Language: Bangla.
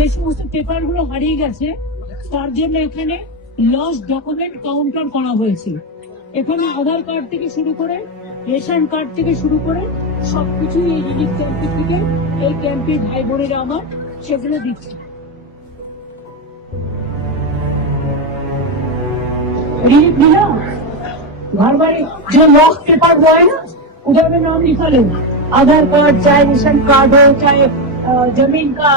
যে সমস্ত পেপার গুলো হারিয়ে গেছে তার জন্য এখানে লস ডকুমেন্ট কাউন্টার করা হয়েছে। এখানে আধার কার্ড থেকে শুরু করে রেশন কার্ড থেকে শুরু করে সবকিছুই এই রিলিফ ক্যাম্পের থেকে এই ক্যাম্পের ভাই বোনেরা আমার সেগুলো দিচ্ছে। রিলিফ मिला घर बारी जो लॉस्ट पेपर हुआ है ना उधर में नाम लिखा लेना, आधार कार्ड चाहे रेशन कार्ड हो चाहे जमीन का